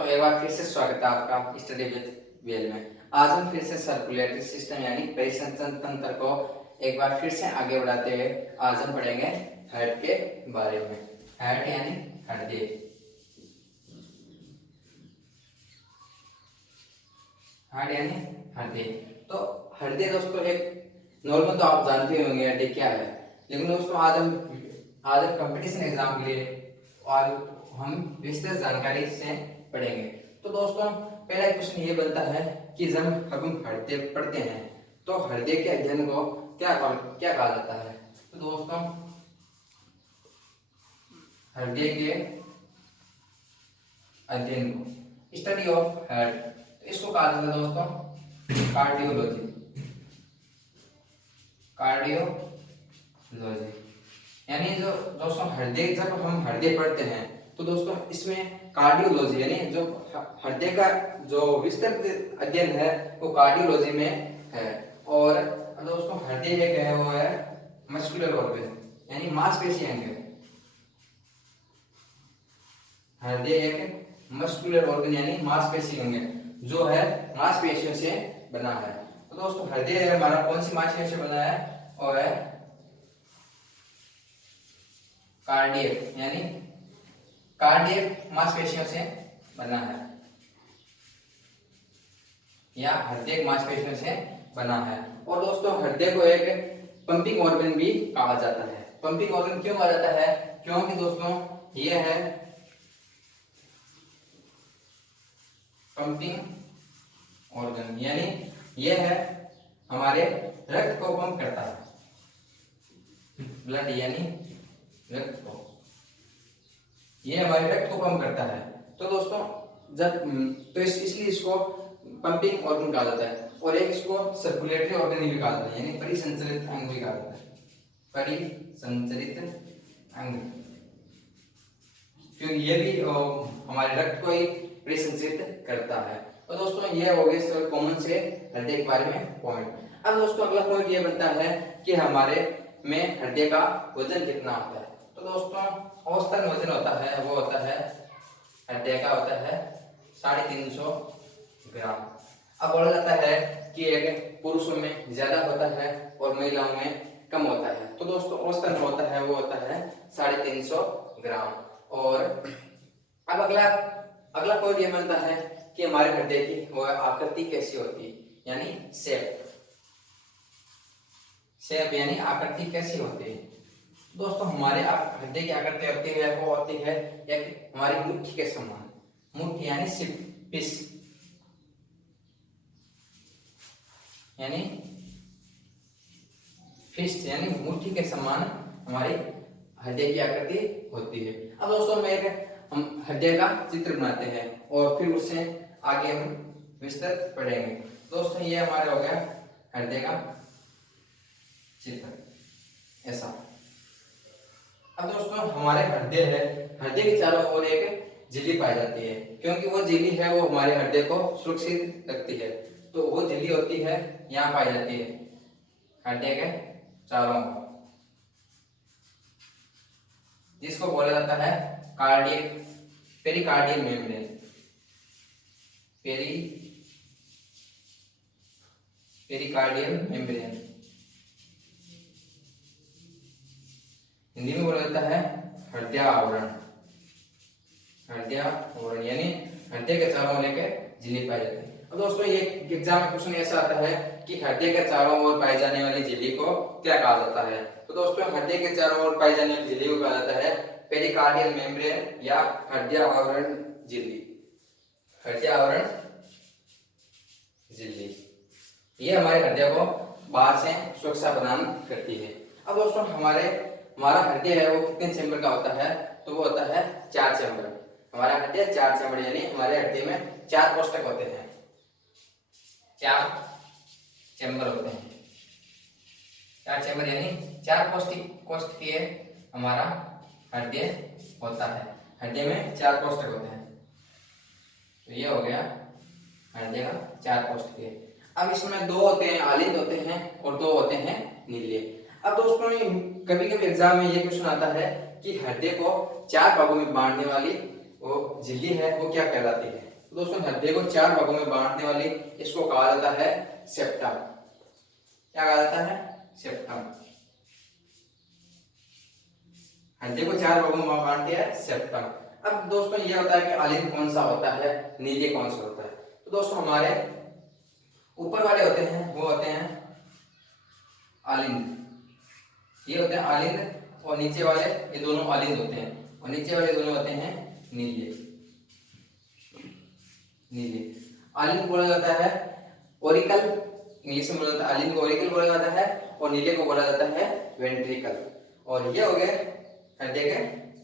दोस्तों एक बार फिर से स्वागत है आपका स्टडी विद वेल में। आज हम फिर से सर्कुलेटरी सिस्टम यानी परिसंचरण तंत्र को एक बार फिर से आगे बढ़ाते हुए आज हम पढ़ेंगे हार्ट के बारे में। हार्ट यानी हृदय। हार्ट यानी हृदय। तो हृदय दोस्तों एक नॉर्मल तो आप जानते होंगे हृदय क्या है, लेकिन दोस्तों आज हम कंपटीशन एग्जाम के लिए और हम विस्तृत जानकारी से पढ़ेंगे। तो दोस्तों पहला क्वेश्चन ये बनता है कि जब हम हृदय पढ़ते हैं तो हृदय के अध्ययन को क्या कहा जाता है। तो दोस्तों हृदय के अध्ययन को स्टडी ऑफ हार्ट इसको कहा जाता है दोस्तों कार्डियोलॉजी। कार्डियोलॉजी यानी जो दोस्तों हृदय, जब हम हृदय पढ़ते हैं तो दोस्तों इसमें कार्डियोलॉजी यानी जो हृदय का जो विस्तृत अध्ययन है वो कार्डियोलॉजी में है। और दोस्तों हृदय एक है वो है मस्कुलर ऑर्गन यानी मांसपेशी अंग है। हृदय एक मस्कुलर ऑर्गन यानी मांसपेशी अंग है जो है मांसपेशियों से बना है। तो दोस्तों हृदय हमारा कौन सी मांसपेशियों से बना है, वो है कार्डियक यानी कार्डियक मांसपेशियों से बना है या हृदय मांसपेशियों से बना है। और दोस्तों हृदय को एक पंपिंग ऑर्गन भी कहा जाता है। पंपिंग ऑर्गन क्यों कहा जाता है? क्योंकि दोस्तों ये है पंपिंग ऑर्गन यानी ये है हमारे रक्त को पंप करता है, ब्लड यानी रक्त को, ये हमारे रक्त को पंप करता है। तो दोस्तों जब तो इसलिए इसको पंपिंग ऑर्गन कहा जाता है। और एक इसको सर्कुलेटरी ऑर्गन भी कहा जाता है यानी परिसंचरित अंग भी कहा जाता है, परिसंचरित अंग, क्योंकि ये भी हमारे रक्त को ही परिसंचरित करता है। तो दोस्तों ये हो गए कॉमन से हृदय के बारे में पॉइंट। अब दोस्तों अगला पॉइंट ये बनता है कि हमारे में हृदय का वजन कितना होता है। तो दोस्तों औसतन वजन होता है वो होता है हृदय का होता है 350 ग्राम। अब बोला जाता है कि एक पुरुषों में ज्यादा होता है और महिलाओं में कम होता है। तो दोस्तों औसतन होता है वो होता है 350 ग्राम। और अब अगला पॉइंट ये बनता है कि हमारे हृदय की वो आकृति कैसी होती है यानी शेप यानी आकृति कैसी होती है। दोस्तों हमारे हृदय की आकृति होती है वो होती है एक हमारी मुट्ठी के समान, मुट्ठी यानी फिस्ट यानी फिस्ट यानी मुट्ठी के समान हमारी हृदय की आकृति होती है। अब दोस्तों हम हृदय का चित्र बनाते हैं और फिर उससे आगे हम विस्तृत पढ़ेंगे। दोस्तों ये हमारा हो गया हृदय का चित्र ऐसा। अब दोस्तों हमारे हृदय है, हृदय के चारों ओर एक झिल्ली पाई जाती है, क्योंकि वो झिल्ली है वो हमारे हृदय को सुरक्षित रखती है। तो वो झिल्ली होती है यहाँ पाई जाती है हृदय के चारों ओर, जिसको बोला जाता है cardiac pericardial membrane. Pericardial membrane Hindi में बोला जाता है हृदय आवरण। हृदय आवरण यानी हृदय के चारों ओर एक झिल्ली पाई जाती है। अब दोस्तों ये एग्जाम में क्वेश्चन ऐसा आता है कि हृदय के चारों ओर पाई जाने वाली झिल्ली को क्या कहा जाता है। तो दोस्तों हृदय के चारों ओर पाई जाने वाली झिल्ली को कहा जाता है पेरिकार्डियल मेम्ब्रेन या हृदय आवरण झिल्ली। हृदय आवरण झिल्ली ये हमारे हृदय को बाहर से सुरक्षा प्रदान करती है। अब दोस्तों हमारा हृदय है वो कितने चैम्बर का होता है? तो वो होता है 4 चैम्बर। हमारा हृदय 4 चैम्बर यानी हमारे हृदय में 4 कोष्ठक होते हैं, 4 चैम्बर होते हैं। 4 चैम्बर यानी 4 कोष्ठकीय हमारा हृदय होता है। हृदय में 4 कोष्ठक होते हैं। तो ये हो गया हृदय का 4 कोष्ठकीय। अब इसमें 2 होते हैं आलिंद होते हैं और 2 होते हैं नील्य। अब दोस्तों कभी कभी एग्जाम में ये क्वेश्चन आता है कि हृदय को 4 भागों में बांटने वाली वो झिल्ली है वो क्या कहलाती है? तो दोस्तों हृदय को 4 भागों में बांटने वाली इसको कहा जाता है सेप्टम। क्या कहा जाता है? सेप्टम। हृदय को 4 भागों में बांटते हैं सेप्टम। अब दोस्तों ये होता है कि अलिंद कौन सा होता है, नीले कौन सा होता है? तो दोस्तों हमारे ऊपर वाले होते हैं वो होते हैं अलिंद, ये होते हैं अलिंद, और नीचे वाले ये दोनों अलिंद होते हैं, और नीचे वाले दोनों होते हैं नीले। नीले अलिंद बोला जाता है ओरिकल, इंग्लिश में बोला जाता है अलिंद को ओरिकल बोला जाता है, और नीले को बोला जाता है वेंट्रिकल। और ये हो गए हृदय के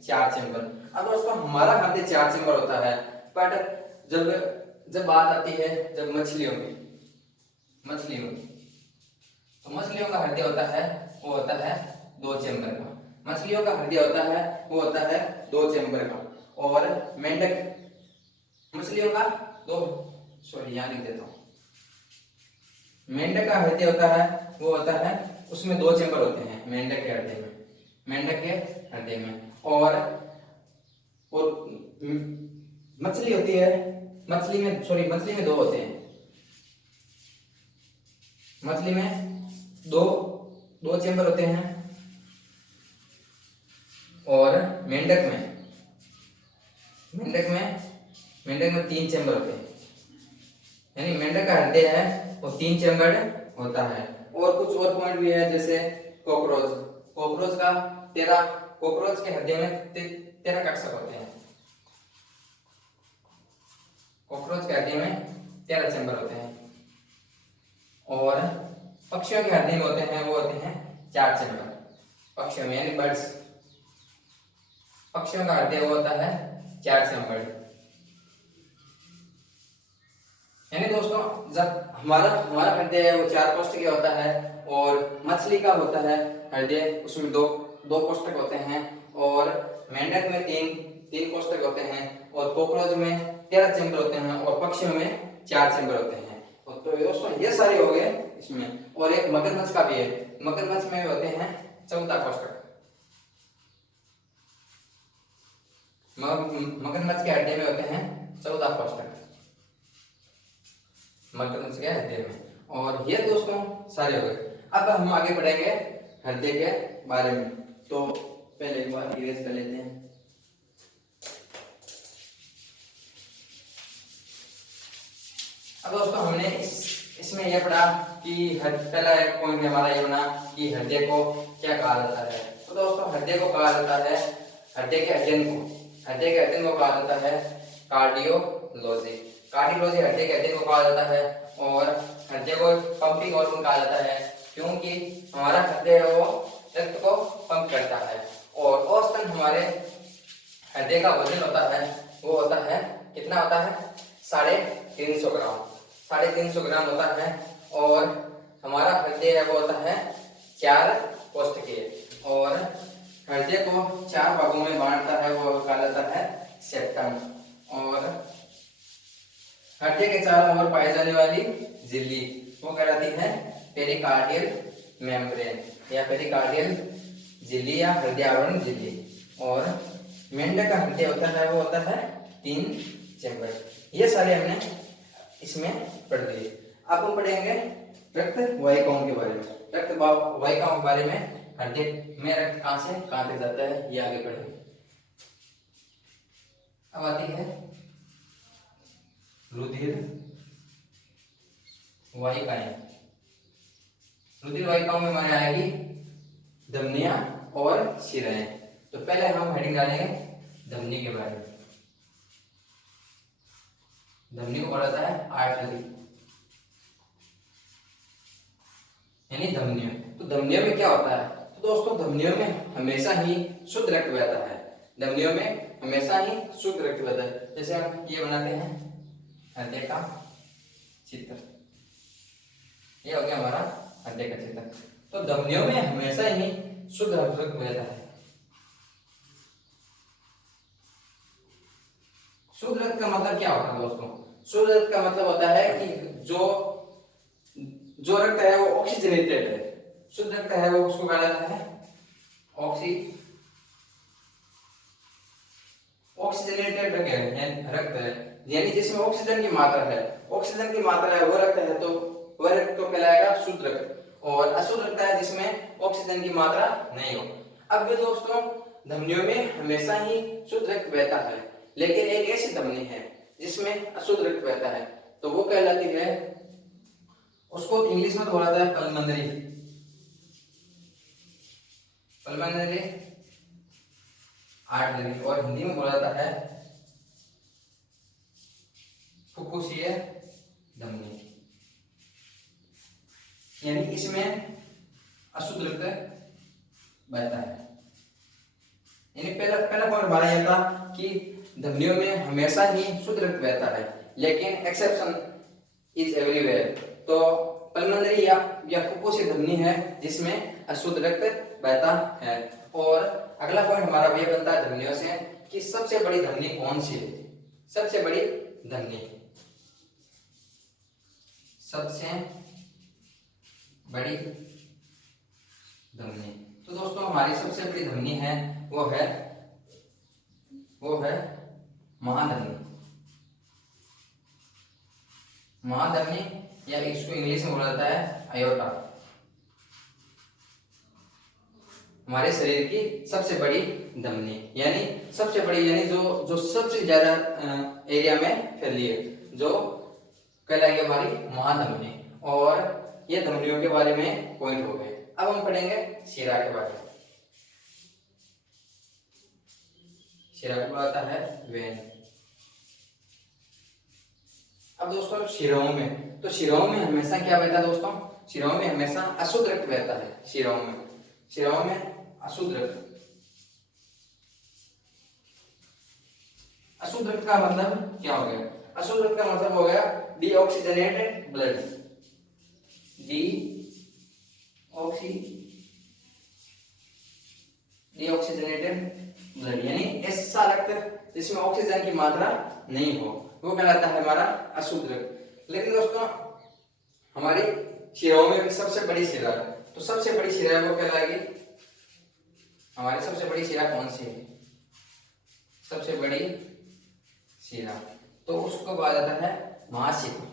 4 चैम्बर। अब दोस्तों हमारा हृदय 4 चैम्बर होता है, बट जब बात आती है जब मछलियों की, तो मछलियों का हृदय होता है वो होता है 2 चैम्बर का। मछलियों का हृदय होता है वो होता है 2 चैम्बर का। और मेंढक मछलियों का यहाँ लिख देता हूँ। मेंढक का हृदय होता है वो होता है उसमें 2 चैम्बर होते हैं मेंढक के हृदय में, और मछली होती है, मछली में 2 होते हैं। मछली में दो चैम्बर होते हैं, और मेंढक में 3 चैम्बर होते हैं। यानी मेंढक का हृदय है वो 3 चैम्बर होता है। और कुछ और पॉइंट भी है, जैसे कोकरोच के हृदय में 13 कक्षक होते हैं। कोकरोच के हृदय में 13 चैम्बर होते हैं, और पक्षियों के हृदय में होते हैं वो होते हैं 4 चैम्बर। पक्षियों में यानी बर्ड्स, पक्षियों का हृदय वो होता है 4 चैम्बर। यानी दोस्तों जब हमारा हृदय है वो 4 कोष्ठक होता है, और मछली का होता है हृदय उसमें दो कोष्ठक होते हैं, और मेंढक में तीन कोष्ठक होते हैं, और कॉकरोच में 13 चैम्बर होते हैं, और पक्षियों में 4 चैम्बर होते हैं। तो दोस्तों ये सारे हो गए इसमें। और एक मगरमच्छ का भी है, मगरमच्छ में होते हैं 14 कोष्ठक। मगरमच्छ के हृदय में होते हैं 14 कोष्ठक, मगरमच्छ के हृदय में। और ये दोस्तों सारे हो गए। अब हम आगे बढ़ेंगे हृदय के बारे में। तो पहले एक बार इरेज कर लेते हैं। अब दोस्तों हमने इसमें यह पढ़ा कि पहला एक पॉइंट हमारा ये बना कि हृदय को क्या कहा जाता है। तो दोस्तों हृदय को कहा जाता है, हृदय के अध्ययन को कहा जाता है कार्डियोलॉजी। हृदय के अध्ययन को कहा जाता है, और हृदय को पंपिंग ऑर्गन कहा जाता है, क्योंकि हमारा हृदय वो रक्त को पंप करता है। और औसतन हमारे हृदय का वजन होता है वो होता है कितना होता है 350 ग्राम, 350 ग्राम होता है। और हमारा हृदय है वो होता है 4 कोष्ठकीय, और हृदय को 4 भागों में बांटता है वो कहा जाता है सेप्टम। और हृदय के चारों ओर पाई जाने वाली झिल्ली वो कहलाती है पेरिकार्डियल मेम्ब्रेन, या पेरिकार्डियल झिल्ली, या हृदय आवरण झिल्ली। और मेंढक का हृदय होता है वो होता है 3 चैम्बर। ये सारे हमने इसमें पढ़ लिए। अब हम पढ़ेंगे रक्त वाहिकाओं के बारे में। रक्त वाहिकाओं के बारे में, हृदय में रक्त कहां से कहां तक जाता है ये आगे पढ़ेंगे। अब आती है रुधिर वाहिकाएं। रुधिर वाहिकाओं में हमारे आएगी धमनियां और शिराएं। तो पहले हम हेडिंग डालेंगे धमनी के बारे में। धमनी को पढ़ा जाता है आर्टरी, यानी धमनियों। तो धमनियों में क्या होता है? तो दोस्तों धमनियों में हमेशा ही शुद्ध रक्त बहता है। धमनियों में हमेशा ही शुद्ध रक्त बहता है। जैसे हम ये बनाते हैं हृदय का चित्र, ये हो गया हमारा हृदय का चित्र। तो धमनियों में हमेशा ही शुद्ध रक्त बहता है। शुद्ध रक्त का मतलब क्या होता है दोस्तों? शुद्ध रक्त का मतलब होता है कि जो रक्त है वो ऑक्सीजनेटेड है। शुद्ध रक्त है वो उसको कहा जाता है ऑक्सीजनेटेड रक्त है, यानी जिसमें ऑक्सीजन की मात्रा है, ऑक्सीजन की मात्रा है वो रक्त है, तो वह रक्त तो कहलाएगा शुद्ध रक्त। और अशुद्ध रक्त है जिसमें ऑक्सीजन की मात्रा नहीं हो। अब भी दोस्तों धमनियों में हमेशा ही शुद्ध रक्त बहता है, लेकिन एक ऐसी धमनी है जिसमें अशुद्ध रक्त बहता है, तो वो कहलाती है, उसको इंग्लिश में बोला जाता है पल्मोनरी, पल्मोनरी आर्टरी, और हिंदी में बोला जाता है फुफ्फुसीय धमनी। यानी इसमें अशुद्ध रक्त बहता है। यानी पहला पहला पॉइंट हमारा यह था कि धमनियों में हमेशा ही शुद्ध रक्त बहता है, लेकिन एक्सेप्शन इज एवरीवेयर। तो पल्मोनरी या फुफ्फुसीय धमनी है जिसमें अशुद्ध रक्त बहता है। और अगला पॉइंट हमारा यह बनता है धमनियों से कि सबसे बड़ी धमनी कौन सी है। सबसे बड़ी धमनी, सबसे बड़ी धमनी, तो दोस्तों हमारी सबसे बड़ी धमनी है वो है महाधमनी। महाधमनी या इसको इंग्लिश में बोला जाता है आयोटा। हमारे शरीर की सबसे बड़ी धमनी, यानी सबसे बड़ी, यानी जो सबसे ज्यादा एरिया में फैली है, जो कहलाएगी हमारी महाधमनी। और ये धमनियों के बारे में पॉइंट हो गए। अब हम पढ़ेंगे शिरा के बारे में। शिरा को आता है वेन। अब दोस्तों शिराओं में, तो शिराओं में हमेशा क्या बहता है दोस्तों, शिराओं में हमेशा अशुद्ध रक्त बहता है। शिराओं में अशुद्ध रक्त। अशुद्ध रक्त का मतलब क्या हो गया? अशुद्ध रक्त का मतलब हो गया डीऑक्सीजनेटेड ब्लड। डीऑक्सीजनेटेड ब्लड, यानी ऐसा रक्त जिसमें ऑक्सीजन की मात्रा नहीं हो, वो कहलाता है हमारा अशुद्ध रक्त। लेकिन दोस्तों हमारी शिराओं में सबसे बड़ी शिरा, तो सबसे बड़ी शिरा वो कहलाएगी, हमारी सबसे बड़ी शिरा कौन सी है? सबसे बड़ी शिरा, तो उसको कहा जाता है महाशिरा।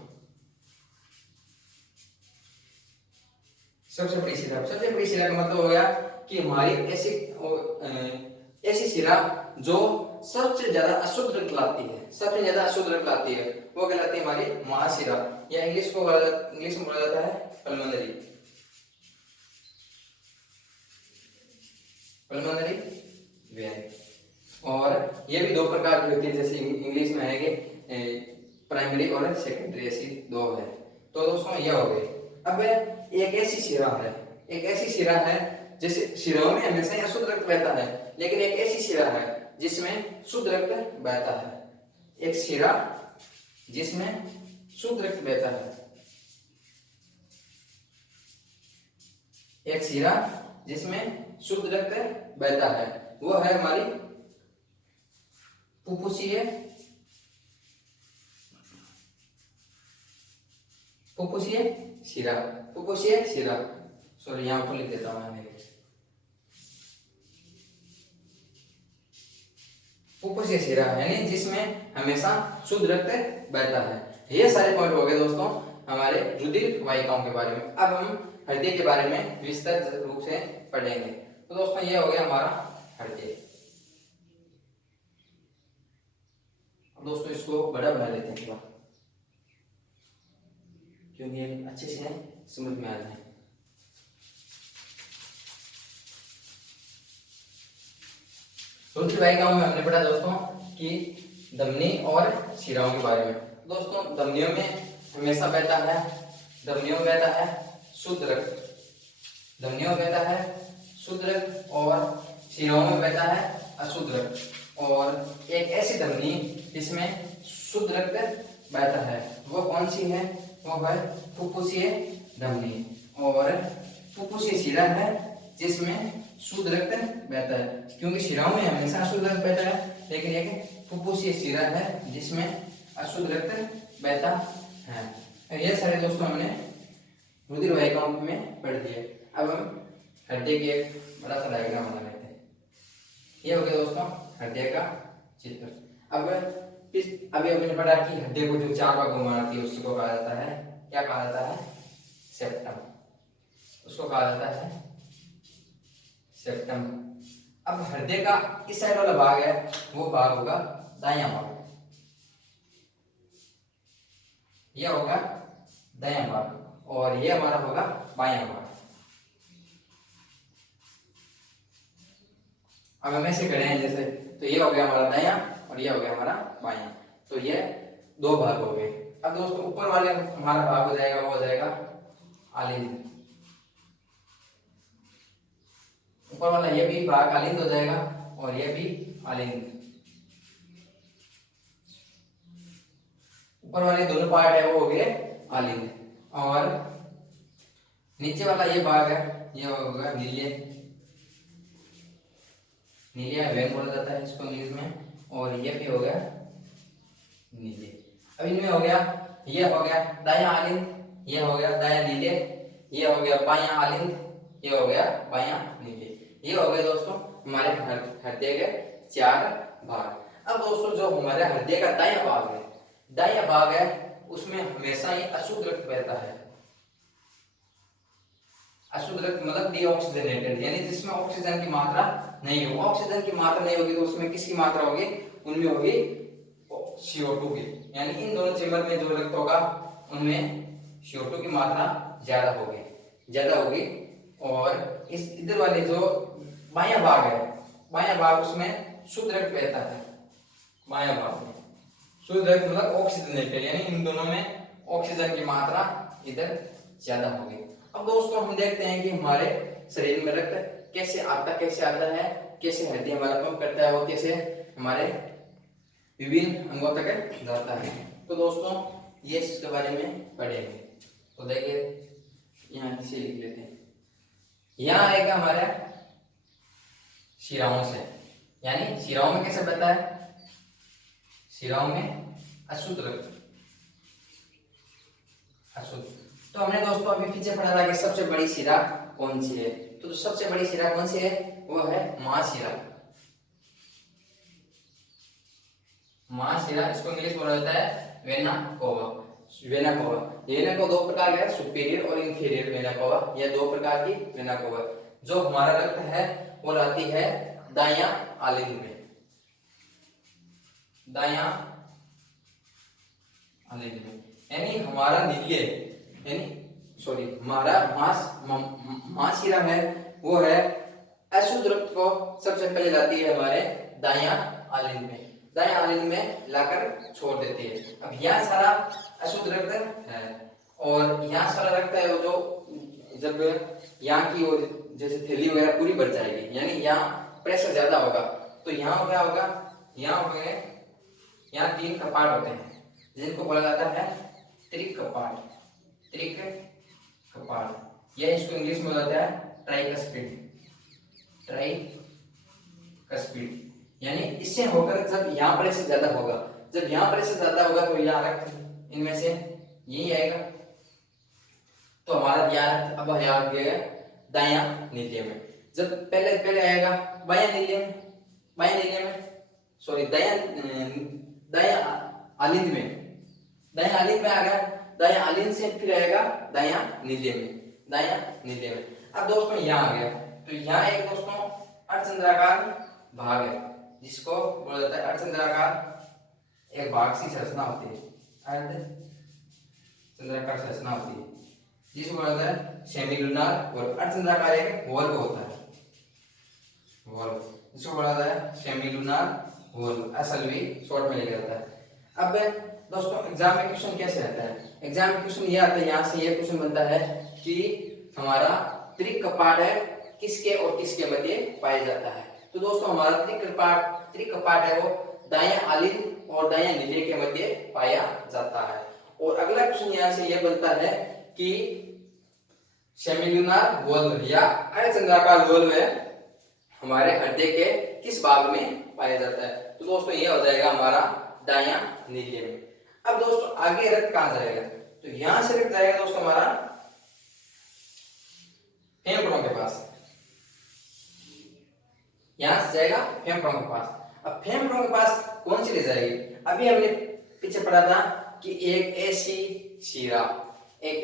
सबसे बड़ी शिरा का मतलब हो गया कि हमारी ऐसी शिरा जो सबसे ज्यादा अशुद्ध रक्त लाती है, वो कहलाती है हमारी महाशिरा, या इंग्लिश में बोला जाता है पल्मोनरी वेन। और ये भी दो प्रकार की होती है, जैसे इंग्लिश में है कि प्राइमरी और सेकेंडरी, ऐसी दो है। तो दोस्तों ये हो गई। अब एक ऐसी शिरा है जैसे शिराओं में हमेशा ही अशुद्ध रक्त बहता है, लेकिन एक ऐसी शिरा है जिसमें शुद्ध रक्त बहता है। एक शिरा जिसमें शुद्ध रक्त बहता है, एक शिरा जिसमें शुद्ध रक्त बहता है, वो है हमारी फुफ्फुसीय शिरा। सॉरी, यहां पर लिख देता हूं मैं। फुफ्फुसीय शिरा यानी जिसमें हमेशा शुद्ध रक्त बहता है। ये सारे पॉइंट हो गए दोस्तों हमारे रुधिर वाहिकाओं के बारे में। अब हम हृदय के बारे में विस्तृत रूप से पढ़ेंगे। तो दोस्तों ये हो गया हमारा हृदय। दोस्तों इसको बड़ा बना लेते हैं थोड़ा, क्योंकि ये अच्छे से समझ में आ जाए। रुधिर वाहिकाओं में हमने पढ़ा दोस्तों कि धमनी और शिराओं के बारे में। दोस्तों धमनियों में हमेशा बहता है शुद्ध रक्त, और शिराओं में बहता है अशुद्ध रक्त। और एक ऐसी धमनी जिसमें शुद्ध रक्त बहता है, वो कौन सी है? वो है फुफ्फुसीय धमनी। और फुफ्फुसीय शिरा है जिसमें शुद्ध रक्त बहता है, क्योंकि शिराओं में हमेशा अशुद्ध रक्त बहता है, लेकिन एक फुफ्फुसीय शिरा है जिसमें अशुद्ध रक्त बहता है। ये सारे दोस्तों हमने रुधिर वाहिकाओं में पढ़ दिए। अब हम हृदय के एक बड़ा सा डायग्राम बना लेते हैं। ये हो गया दोस्तों हृदय का चित्र। अब अभी हमने पढ़ा कि हड्डी को जो चार भागों में बनाती है उसको कहा जाता है, क्या कहा जाता है? सेप्टम। उसको कहा जाता है सेप्टम। अब हृदय का किस साइड वाला भाग है, वो भाग होगा दायां भाग, यह होगा दायां भाग, और यह हमारा होगा बायां भाग। अब हम ऐसे खड़े हैं जैसे, तो ये हो गया हमारा दायां और ये हो गया हमारा बायां, तो ये दो भाग हो गए। अब दोस्तों ऊपर वाले हमारा भाग हो जाएगा, वो हो जाएगा आलिंद। ऊपर वाला ये भी भाग आलिंद हो जाएगा और ये भी आलिंद। ऊपर वाले दोनों पार्ट है वो हो गए आलिंद, और नीचे वाला ये भाग है ये होगा नीले, नीलिया वेन बोला जाता है इसको इंग्लिश में, और ये भी हो गया नीले। अब इनमें हो गया, ये हो गया दायां आलिंद, ये हो गया दायां नीले, ये हो गया बायां आलिंद, ये हो गया बायां नीले। ये हो गए दोस्तों हमारे हृदय के चार भाग। अब दोस्तों जो हमारे हृदय का दायां भाग है, दायां भाग है उसमें हमेशा ही अशुद्ध रक्त बहता है। अशुद्ध रक्त मतलब डीऑक्सीजनेटेड, यानी जिसमें ऑक्सीजन की मात्रा नहीं हो। ऑक्सीजन की मात्रा नहीं होगी तो उसमें किसकी मात्रा होगी? उनमें होगी CO2 की, यानी इन दोनों चेंबर में जो रक्त होगा उनमें CO2 की मात्रा ज्यादा होगी। और इस इधर वाले जो बायां भाग है, बायां भाग उसमें शुद्ध रक्त बहता है। बायां भाग में शुद्ध रक्त मतलब ऑक्सीजनेटेड, यानी इन दोनों में ऑक्सीजन की मात्रा इधर ज्यादा होगी। अब दोस्तों हम देखते हैं कि हमारे शरीर में रक्त कैसे आता है, कैसे हृदय हमारा पंप करता है, और कैसे हमारे विभिन्न अंगों तक जाता है। तो दोस्तों ये इसके बारे में पढ़ेंगे। तो देखिए यहाँ से लिख लेते हैं, यहाँ आएगा हमारा शिराओं से, यानी शिराओं में कैसे बहता है? शिराओं में अशुद्ध रक्त, अशुद्ध। तो हमने दोस्तों अभी पीछे पढ़ा था कि सबसे बड़ी शिरा कौन सी है, तो सबसे बड़ी शिरा कौन सी है? वो है महाशिरा। महाशिरा इसको इंग्लिश बोला जाता है vena cava. Vena cava, vena को दो प्रकार है, सुपीरियर और इंफीरियर वेना कोवा, ये दो प्रकार की वेना कोवा। जो हमारा रक्त है वो रहती है दायां आलिंद में, दायां आलिंद में, यानी हमारा नीले, यानी सॉरी हमारा महाशिरा है वो है अशुद्ध रक्त को सबसे पहले लाती है हमारे दायां आलिंद में, दायां आलिंद में लाकर छोड़ देती है। अब यहाँ सारा अशुद्ध रक्त है और यहाँ सारा रक्त है वो जो जब यहाँ की ओर जैसे थैली वगैरह पूरी भर जाएगी, यानी यहाँ प्रेशर ज्यादा होगा, तो यहाँ क्या होगा? यहाँ हो गए, यहाँ तीन कपाट होते हैं जिनको बोला जाता है त्रिक कपाट, त्रिक कपाट, यह इसको इंग्लिश में बोला जाता है ट्राइकस्पिड, ट्राइकस्पिड। यानी इससे होकर जब यहाँ प्रेशर ज्यादा होगा, जब यहाँ प्रेशर ज्यादा होगा तो यहाँ रक्त इनमें से यही आएगा, तो हमारा यहाँ अब यहाँ गया दायां नीले में। जब पहले आएगा बायां नीले में, बायां नीले में सॉरी दायां आलिंद में, दायां आलिंद में आ गया, दायां आलिंद से फिर आएगा दायां नीले में, दायां नीले में। अब दोस्तों यहाँ आ गया, तो यहाँ एक दोस्तों अर्धचंद्राकार भाग है जिसको बोला जाता है अर्धचंद्राकार एक भाग सी संरचना होती है, अर्धचंद्राकार संरचना होती है जिसको बोला जाता है सेमीलुनार, और अर्धचंद्राकार एक वॉल्व होता है, वॉल्व जिसको बोला जाता है सेमीलुनार वॉल्व, एसएलवी शॉर्ट में लिखा जाता है। अब दोस्तों एग्जाम में क्वेश्चन कैसे आता है? एग्जाम में क्वेश्चन ये आता है, यहाँ से ये क्वेश्चन बनता है कि हमारा त्रिक कपाट है किसके और किसके मध्य पाया जाता है? तो दोस्तों हमारा त्रिक कपाट है वो दायां आलिंद और दायां नीले के मध्य पाया जाता है। और अगला क्वेश्चन यहाँ से ये बनता है कि सेमीलुनार वॉल्व या अर्धचंद्राकार वॉल्व है हमारे हृदय के किस भाग में पाया जाता है? तो दोस्तों ये हो जाएगा हमारा दायां नीले में। अब दोस्तों आगे रक्त कहां जाएगा? तो यहां से रक्त जाएगा दोस्तों हमारा फेफड़ों के पास, यहां से जाएगा फेफड़ों के पास। अब फेफड़ों के पास कौन सी ले जाएगी? अभी हमने पीछे पढ़ा था कि एक ऐसी शिरा, एक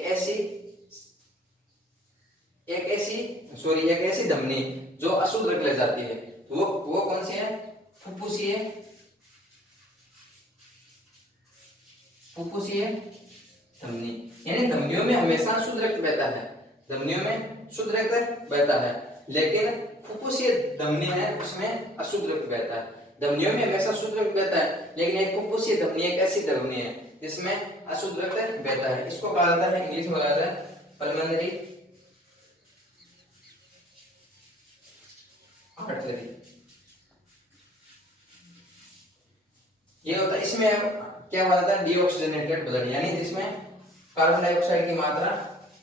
ऐसी धमनी जो अशुद्ध रक्त ले जाती है, वो कौन सी है? फुफ्फुसीय धमनी। यानी धमनियों में हमेशा शुद्ध रक्त बहता है, धमनियों में शुद्ध रक्त बहता है, लेकिन फुफ्फुसीय धमनी है उसमें अशुद्ध रक्त बहता है। धमनियों में हमेशा शुद्ध रक्त बहता है, लेकिन एक फुफ्फुसीय धमनी एक ऐसी धमनी है जिसमें अशुद्ध रक्त बहता है। इसको कहा जाता है, इंग्लिश में कहा जाता है पल्मोनरी आर्टरी। ये होता है, इसमें क्या हो जाता है? डीऑक्सीजनेटेड ब्लड, यानी जिसमें कार्बन डाइऑक्साइड की मात्रा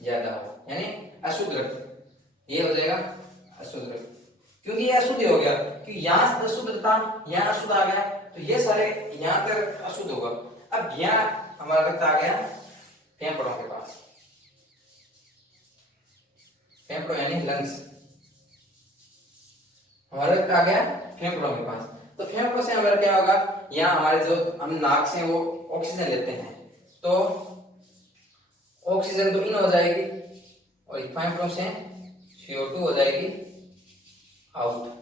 ज्यादा हो, यानी अशुद्ध रक्त। ये हो जाएगा अशुद्ध रक्त, क्योंकि ये अशुद्ध हो गया, क्योंकि यहाँ अशुद्ध था, यहाँ अशुद्ध आ गया, तो ये सारे यहाँ तक अशुद्ध होगा। अब यहाँ हमारा रक्त आ गया फेफड़ों के पास, फेफड़ों यानी लंग्स, हमारा रक्त आ गया फेफड़ों के पास। तो फेफड़ों से हमारा क्या होगा? यहाँ हमारे जो हम नाक से वो ऑक्सीजन लेते हैं, तो ऑक्सीजन तो इन हो जाएगी और फेफड़ों से CO2 हो जाएगी आउट,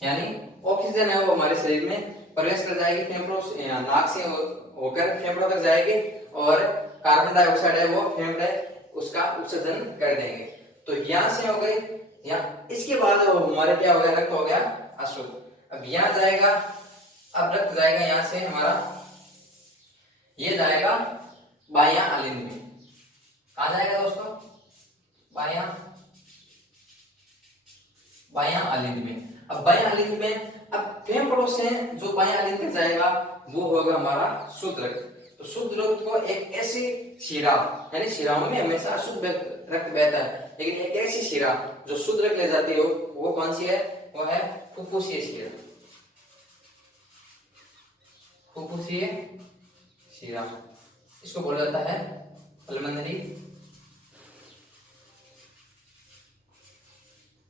यानी ऑक्सीजन है वो हमारे शरीर में प्रवेश कर जाएगी, फेफड़ों से नाक से होकर फेफड़ों तक जाएगी, और कार्बन डाइऑक्साइड है वो फेफड़े उसका उत्सर्जन कर देंगे। तो यहाँ से हो गई, यहाँ इसके बाद हमारे क्या हो गया? रक्त हो गया अशुद्ध। अब यहाँ जाएगा, अब रक्त जाएगा यहाँ से हमारा, ये जाएगा बायां आलिंद में। कहा जाएगा दोस्तों? बायां आलिंद में। अब बायां आलिंद में, अब फेफड़ों से जो बायां आलिंद तक जाएगा वो होगा हमारा शुद्ध रक्त। तो शुद्ध रक्त को एक ऐसी शिरा, यानी शिराओं में हमेशा शुद्ध रक्त बहता है, लेकिन एक ऐसी शिरा जो शुद्ध रक्त ले जाती है वो कौन सी है? वो है फुफ्फुसीय शिरा, फुफ्फुसीय शिरा। इसको बोला जाता है पल्मोनरी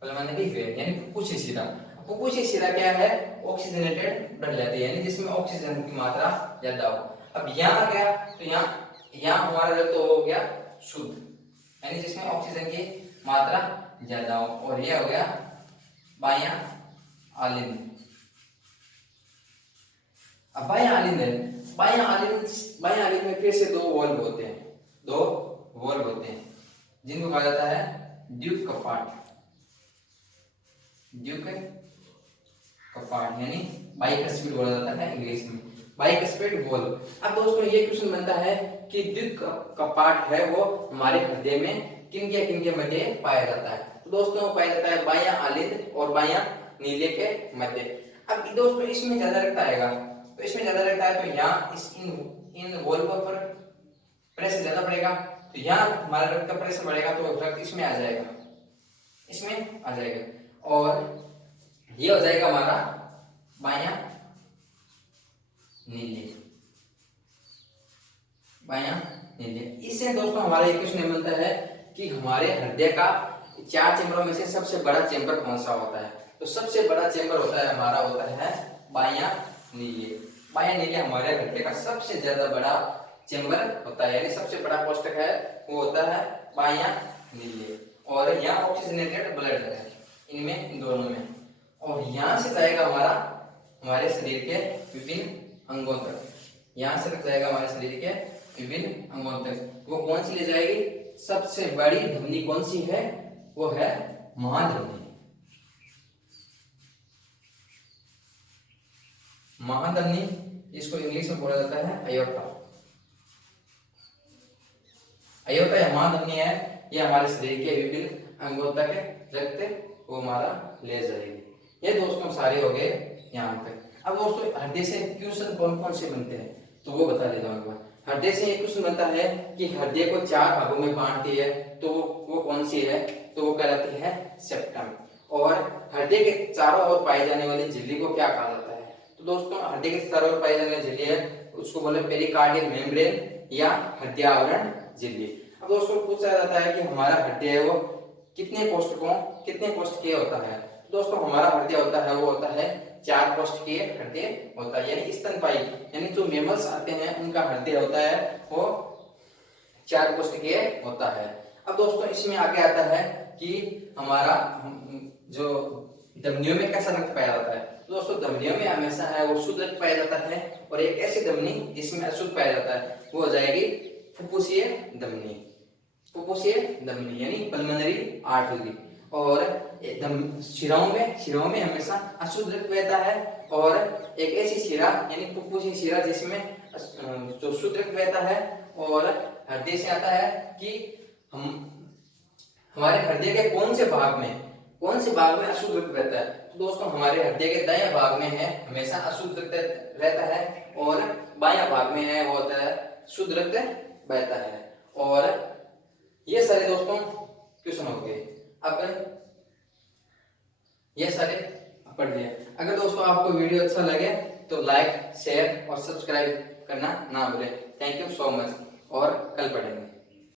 वेन, यानी फुफ्फुसीय शिरा। फुफ्फुसीय शिरा क्या है? ऑक्सीजनेटेड ब्लड लेती है, यानी जिसमें ऑक्सीजन की मात्रा ज्यादा हो। अब यहाँ आ गया, तो यहाँ हमारा रक्त तो हो गया शुद्ध, यानी जिसमें ऑक्सीजन की मात्रा ज्यादा हो, और यह हो गया बायां आलिंद। अब बायां आलिंद है, बायां आलिंद में फिर से दो वॉल्व होते हैं, जिनको कहा जाता है ड्यूक कपाट, यानी बाइकस्पिड बोला जाता है इंग्लिश में, बाइकस्पिड वॉल्व। अब दोस्तों ये क्वेश्चन बनता है कि ड्यूक कपाट है वो हमारे हृदय में किन के मध्य पाया जाता है? तो दोस्तों पाया जाता है बायां आलिंद और बायां नीले के मध्य। अब दोस्तों इसमें ज्यादा रक्त आएगा, तो इसमें ज्यादा रक्त आया तो यहाँ इन वॉल्व पर प्रेशर ज्यादा पड़ेगा, तो यहाँ हमारा रक्त का प्रेशर बढ़ेगा तो रक्त इसमें आ जाएगा, और ये हो जाएगा हमारा बायां नीले। इससे दोस्तों हमारा एक क्वेश्चन बनता है कि हमारे हृदय का 4 चैम्बरों में से सबसे बड़ा चैम्बर कौन सा होता है? तो सबसे बड़ा चैम्बर होता है हमारा बायां नीले हमारे हृदय का सबसे ज्यादा बड़ा चैम्बर होता है, यानी सबसे बड़ा कोष्ठक है वो होता है बायां नीले, और यहाँ ऑक्सीजनेटेड ब्लड है इनमें, इन दोनों में, और यहाँ से जाएगा हमारे शरीर के विभिन्न अंगों तक, यहाँ से जाएगा हमारे शरीर के विभिन्न अंगों तक। वो कौन सी ले जाएगी? सबसे बड़ी धमनी कौन सी है? वो है महाधमनी। इसको इंग्लिश में बोला जाता है अयोर्टा या महाधमनी है। ये हमारे शरीर के विभिन्न अंगों तक रक्त वो हमारा ले जाएगी। ये दोस्तों सारे हो गए यहाँ तक। अब दोस्तों हृदय से क्वेश्चन कौन से बनते हैं तो वो बता देता हूँ। हृदय से एक क्वेश्चन बनता है कि हृदय को 4 भागों में बांटती है, तो वो कौन सी है? तो वो कहलाती है सेप्टम। और हृदय के चारों ओर पाई जाने वाली झिल्ली को क्या कहा जाता है? तो दोस्तों हृदय के चारों ओर पाई जाने वाली झिल्ली है उसको बोले पेरिकार्डियल मेम्ब्रेन या हृदय आवरण झिल्ली। अब दोस्तों पूछा जाता है कि हमारा हृदय है वो कितने कोष्ठक के होता है? तो दोस्तों हमारा हृदय होता है वो होता है चार कोष्ठकीय हृदय होता है, यानी स्तनपायी यानी जो मेमल्स आते हैं उनका हृदय होता है वो चार कोष्ठकीय होता है। अब दोस्तों इसमें आगे आता है कि हमारा जो धमनियों में कैसा रक्त पाया जाता है। तो दोस्तों धमनियों में हमेशा है वो शुद्ध रक्त पाया जाता है, और एक ऐसी धमनी जिसमें अशुद्ध पाया जाता है वो हो जाएगी फुफ्फुसीय धमनी। फुफ्फुसीय धमनी यानी पल्मोनरी आर्टरी। और शिराओं में हमेशा अशुद्ध रक्त बहता है, और एक ऐसी शिरा यानी फुफ्फुसीय शिरा जिसमें जो शुद्ध रक्त बहता है। और हृदय से आता है कि हम हमारे हृदय के कौन से भाग में अशुद्ध रक्त बहता है। तो दोस्तों हमारे हृदय के दायां भाग में है हमेशा अशुद्ध रक्त रहता है, और बायां भाग में है वो होता है शुद्ध रक्त बहता है। और ये सारे दोस्तों क्वेश्चन हो गए। अब ये सारे पढ़ लिए। अगर दोस्तों आपको वीडियो अच्छा लगे तो लाइक शेयर और सब्सक्राइब करना ना भूलें। थैंक यू सो मच, और कल पढ़ेंगे।